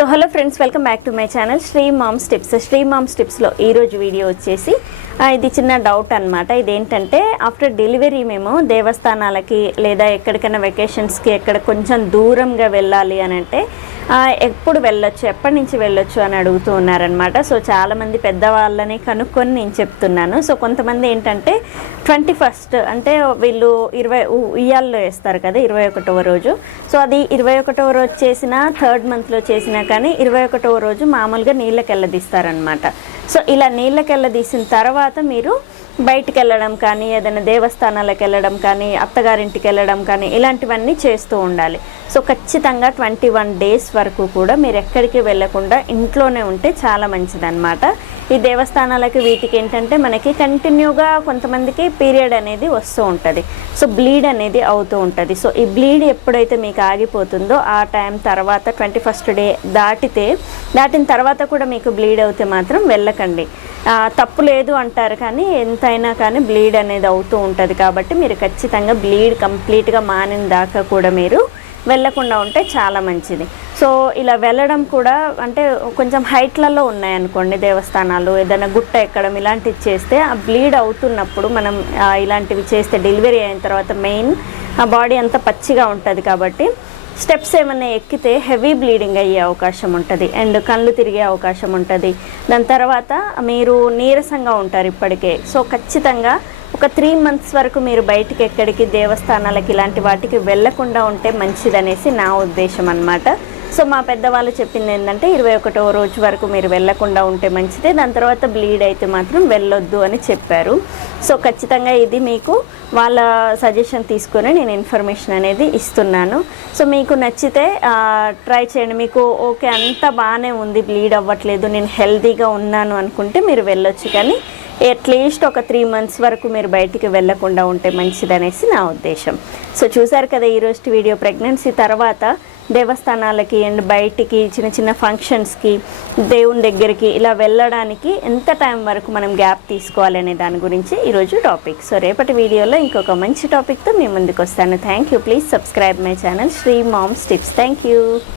So hello friends, welcome back to my channel Shri moms tips. Sri moms టిప్స్లో ఈరోజు video వచ్చేసి ఇది చిన్న డౌట్ అనమాట. ఇదేంటంటే ఆఫ్టర్ డెలివరీ మేము దేవస్థానాలకి లేదా ఎక్కడికైనా వెకేషన్స్కి ఎక్కడ కొంచెం దూరంగా వెళ్ళాలి అని అంటే ఎప్పుడు వెళ్ళొచ్చు, ఎప్పటి నుంచి వెళ్ళొచ్చు అని అడుగుతూ ఉన్నారనమాట. సో చాలామంది పెద్దవాళ్ళని కనుక్కొని నేను చెప్తున్నాను. సో కొంతమంది ఏంటంటే 21st అంటే వీళ్ళు ఉయ్యాల్లో వేస్తారు కదా 21వ రోజు. సో అది 21వ రోజు చేసిన 3rd మంత్లో చేసినా కానీ 21వ రోజు మామూలుగా నీళ్ళకి వెళ్ళదీస్తారనమాట. సో ఇలా నీళ్ళకి వెళ్ళదీసిన తర్వాత మీరు బయటికి వెళ్ళడం కానీ, ఏదైనా దేవస్థానాలకు వెళ్ళడం కానీ, అత్తగారింటికి వెళ్ళడం కానీ ఇలాంటివన్నీ చేస్తూ ఉండాలి. సో ఖచ్చితంగా 21 డేస్ వరకు కూడా మీరు ఎక్కడికి వెళ్ళకుండా ఇంట్లోనే ఉంటే చాలా మంచిదన్నమాట. ఈ దేవస్థానాలకి వీటికి ఏంటంటే మనకి కంటిన్యూగా కొంతమందికి పీరియడ్ అనేది వస్తూ ఉంటుంది. సో బ్లీడ్ అనేది అవుతూ ఉంటుంది. సో ఈ బ్లీడ్ ఎప్పుడైతే మీకు ఆగిపోతుందో ఆ టైం తర్వాత 21st డే దాటిన తర్వాత కూడా మీకు బ్లీడ్ అవుతే మాత్రం వెళ్ళకండి. తప్పు లేదు అంటారు కానీ ఎంతైనా కానీ బ్లీడ్ అనేది అవుతూ ఉంటుంది. కాబట్టి మీరు ఖచ్చితంగా బ్లీడ్ కంప్లీట్గా మానిన దాకా కూడా మీరు వెళ్ళకుండా ఉంటే చాలా మంచిది. సో ఇలా వెళ్ళడం కూడా అంటే కొంచెం హైట్లలో ఉన్నాయనుకోండి దేవస్థానాలు, ఏదైనా గుట్ట ఎక్కడం ఇలాంటివి చేస్తే ఆ బ్లీడ్ అవుతున్నప్పుడు మనం ఇలాంటివి చేస్తే డెలివరీ అయిన తర్వాత మెయిన్ ఆ బాడీ అంతా పచ్చిగా ఉంటుంది కాబట్టి స్టెప్స్ ఏమైనా ఎక్కితే హెవీ బ్లీడింగ్ అయ్యే అవకాశం ఉంటుంది అండ్ కళ్ళు తిరిగే అవకాశం ఉంటుంది. దాని తర్వాత మీరు నీరసంగా ఉంటారు ఇప్పటికే. సో ఖచ్చితంగా ఒక 3 months వరకు మీరు బయటికి ఎక్కడికి దేవస్థానాలకి ఇలాంటి వాటికి వెళ్ళకుండా ఉంటే మంచిదనేసి నా ఉద్దేశం అన్నమాట. సో మా పెద్దవాళ్ళు చెప్పింది ఏంటంటే 21వ రోజు వరకు మీరు వెళ్ళకుండా ఉంటే మంచిదే, దాని తర్వాత బ్లీడ్ అయితే మాత్రం వెళ్ళొద్దు అని చెప్పారు. సో ఖచ్చితంగా ఇది మీకు వాళ్ళ సజెషన్ తీసుకొని నేను ఇన్ఫర్మేషన్ అనేది ఇస్తున్నాను. సో మీకు నచ్చితే ట్రై చేయండి. మీకు ఓకే అంతా బాగానే ఉంది, బ్లీడ్ అవ్వట్లేదు, నేను హెల్తీగా ఉన్నాను అనుకుంటే మీరు వెళ్ళొచ్చు. కానీ అట్లీస్ట్ ఒక 3 months వరకు మీరు బయటికి వెళ్ళకుండా ఉంటే మంచిదనేసి నా ఉద్దేశం. సో చూసారు కదా ఈరోజు వీడియో. ప్రెగ్నెన్సీ తర్వాత దేవస్థానాలకి అండ్ బయటికి చిన్న చిన్న ఫంక్షన్స్కి, దేవుని దగ్గరికి ఇలా వెళ్ళడానికి ఎంత టైం వరకు మనం గ్యాప్ తీసుకోవాలనే దాని గురించి ఈరోజు టాపిక్. సో రేపటి వీడియోలో ఇంకొక మంచి టాపిక్తో మీ ముందుకు వస్తాను. Thank you. Please subscribe my channel Shri moms tips. Thank you.